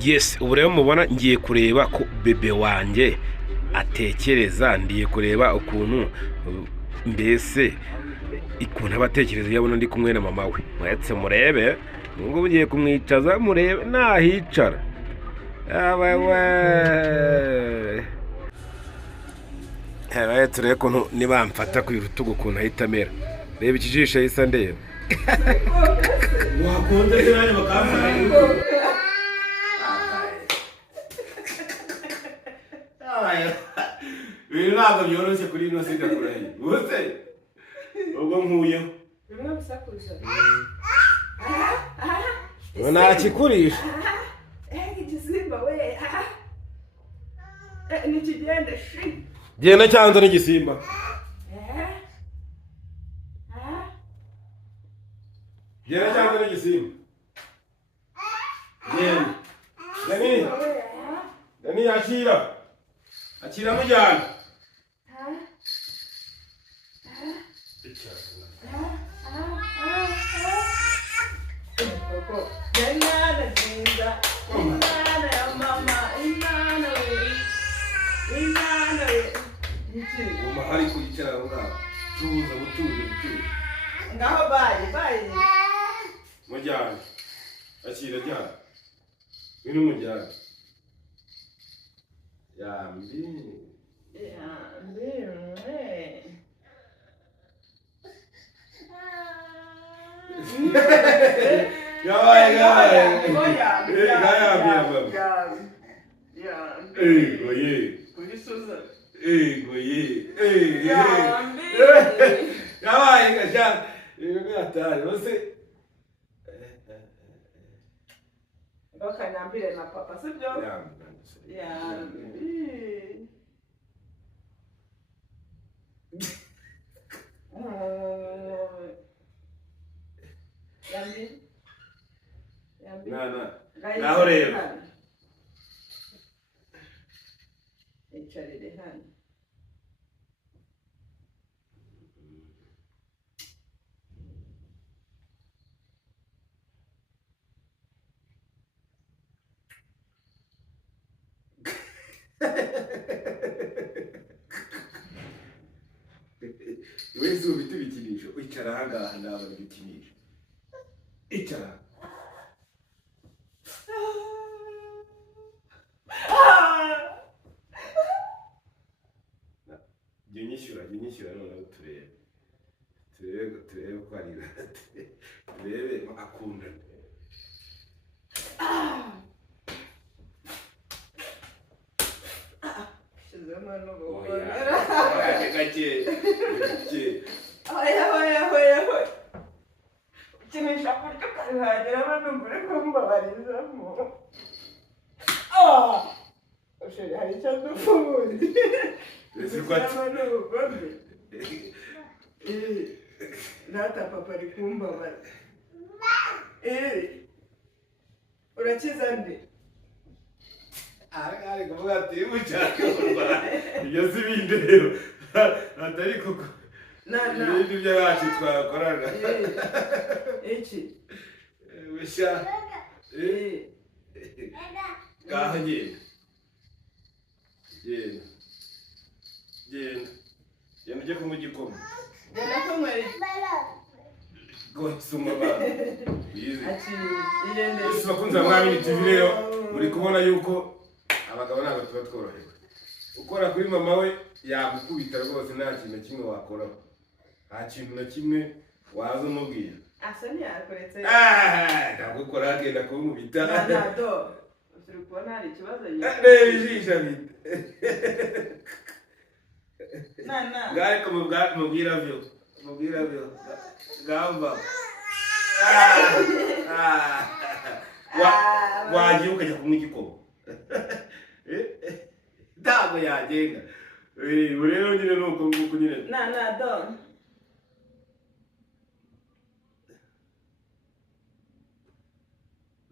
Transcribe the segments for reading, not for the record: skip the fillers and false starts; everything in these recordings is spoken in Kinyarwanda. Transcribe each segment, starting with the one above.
Yes, ubu rero mubona ngiye kureba ko bebe wanjye atekereza, ndiye kureba ukuntu mbese ikuntu abatekereza yabona ndi kumwe na mama we. Mwetse murebe, ngo ugiye kumwicaza murebe nahicara. Abawe. Hera turebe ko nibamfata ku rutugu ukuntu ahita amera. Reba ikijisho yisa ndeba. Wakunze cyane bakamfana. Ntabwo byoroshye kuri ino si ndakurahiye ubuse ubwo nkuyeho Nakikurisha igisimba we nikigenda shi genda cyanza n'igisimba genda cyanza n'igisimba genda Dani akira mujyana Inana nziza, inana ya mama, inana we, inana we. Mama hari kuyicara aho ngaho. Tuza butuje. Ngaho bayi. Mujyana. Akira jyana. Bino mujyana. Yambi. Gawaye. Goye. Gawaye gacha. Atari você. Bakanyambire na papa sibyo? Yambi. Naho rero. Icarire hano. Wese ubita ibikinisho icara ahangaha ndaba ibikinisho icara Jya noneho turebe ko ari turebe akundana gake Kinisha kurya karihagera banumvire ko mbabarizamo. Usheri hari icyo dufundi. Data papa ari kumbabara. Urakiza nde? ari kuvuga ati mucyaka urwara iyo si bindero atari kuko ibindi by'abacu twakoraga iki wisha ngaho genda ujye kunywa igikoma genda kunywera suma abantu isi bakunze mwabini TV rero muri kubona yuko abagabo ntabwo tuba tworohewe ukora kuri mama we yagukubita rwose nta kintu kimwe wakora nta kintu na kimwe waza umubwira asani yakoretse ntabwo ukora agenda kumubita nado turi kubona hari ikibazo ijisho bita ngaho mubwira byo gamba wagiye ukajya kunywa igikoma ntabwo yagenda rero nyine ni uko nguko nyine do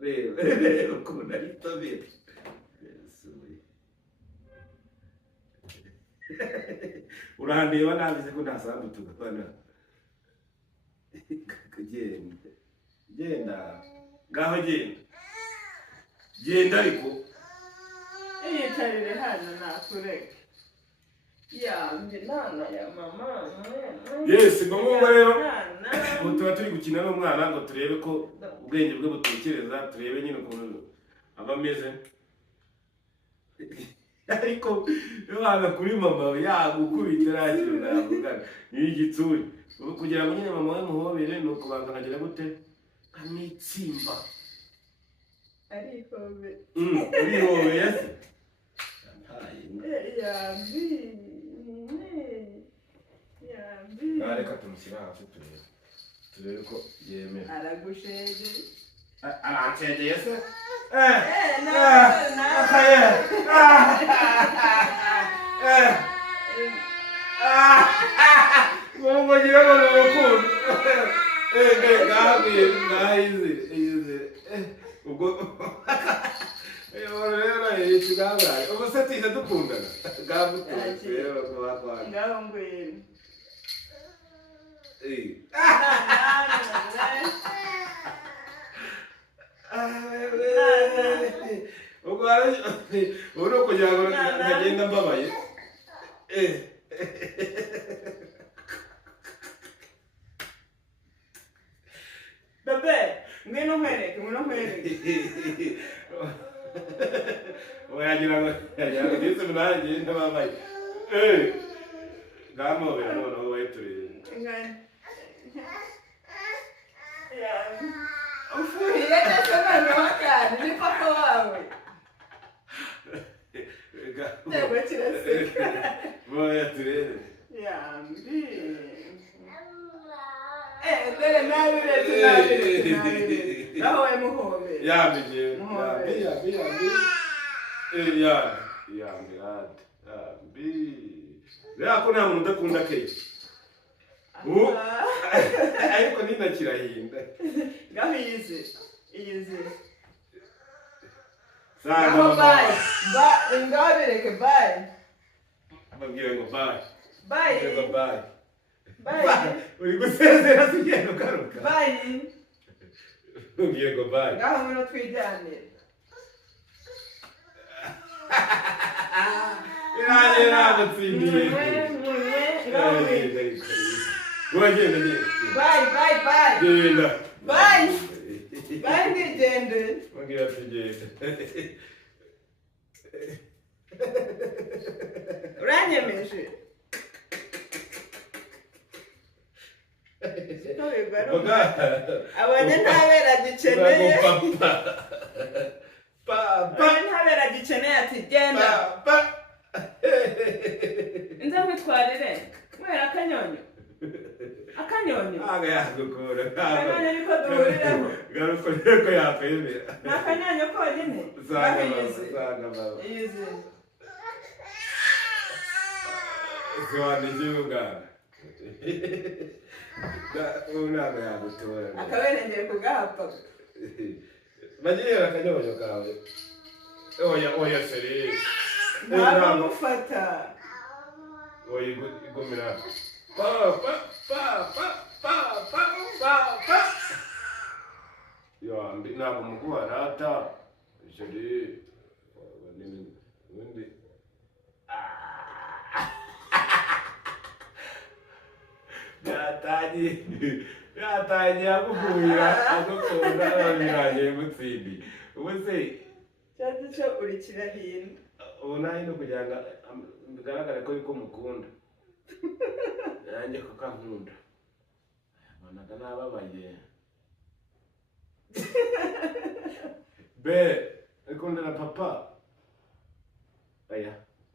reba ukuntu ari tobere urandeba nabize ko ntasambu tugapana genda ngaho genda genda ariko yicarire hano nakureka yambi nana ya mama yes ngo ngo rero ubu tuba turi gukina n'umwana ngo turebe ko ubwenge bwe butekereza turebe nyine ukuntu aba ameze ariko yohana kuri mama yagukubita ntakiri navugana ni igitsuri kugira ngo nyine mama we muhobere ni ukubanza nkagira gute nkamwitsimba arihobe urihobe yase yambi reka tumushyira hasi turebe ko yemera aragusheje arancegeye se mugira ngo ni urukundo ngahize ubwo rero ikigangaye ubu se tujya dukundana bwabutunze rero kuba kwanjye ngaho ngwino ubu ni ukugira ngo ntagenda mbabaye bebe ngwino nkwereke wagira ngo ndetse nanjye ntababaye ngamobera noneho wowe turebe ufuhire ndetse noneho cyane ni papa wawe tego kiraseka wowe turebe yambi dore nawe uretse naho we muhobera yambi rero ko nta muntu udakunda keke ariko ninakirahinda ngaho iyize sanga ngaho bayi ngaho bireke bayi ababwira ngo bayi bayi bayi uri gusezera tugenda ugaruka bayi ubwiye ngo bayi ngaho ngwino twijyanire irange nagutsindiye ngaho ngwino wagenda bayi genda bayi ndigende ubwira tugenda uranyemeje abone ntabera gikeneye abone ntabera gikeneye ati genda nza nkwitwarire mwera akanyonyo ntabwo yagukura akanyonyo niko duhuriraho garuko niko yakwemera ni akanyonyo konyine usanga mama iyizi ziwandikiye umwana ubu ntabwo yagutora akaberengere kugahapa bagiye akanyonyo kawe oya seri ntabwo mufata oya igumira yambi ntabwo muguha rata seri ubundi yatangiye agukurira agukunda birangiye gutsinda ubu se cyangwa icyo uri kirahinda ubu nawe no kugira ngo bigaragare ko yuko mukunda nanjye kuko ankunda bonaga nababaye be ukunda na papa aya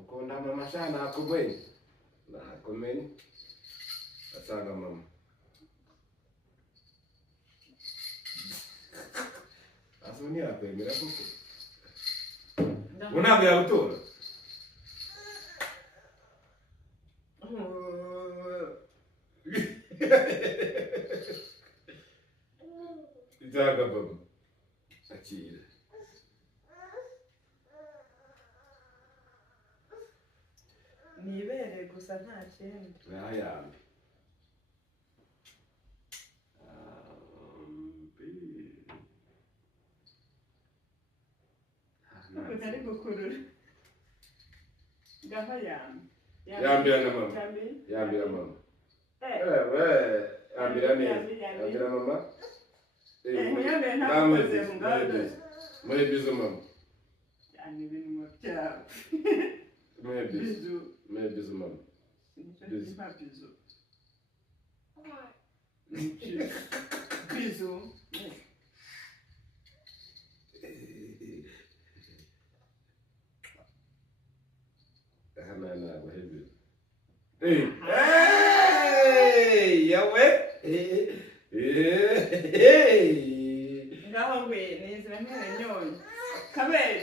ukunda mama sha nakumenye asanga mama aso ntiyakwemera kuko ntabwo yagutora izaga baba akira nibere gusa nta kindi yayambi Utari gukurura. Gaho yambi. Yambira na mama. Yambira mama. Yambira neza. Yambira mama. Muyambira ntakoze mu ngado. Muhe bizu mama. Yani ibintu mu byabo. Muhe bizu. Muhe bizu mama. Bizu. Bizu. Hana muhe bizu. Hey, yawe. Ngaho ngwe nizira nkere nyonyi. Kabere.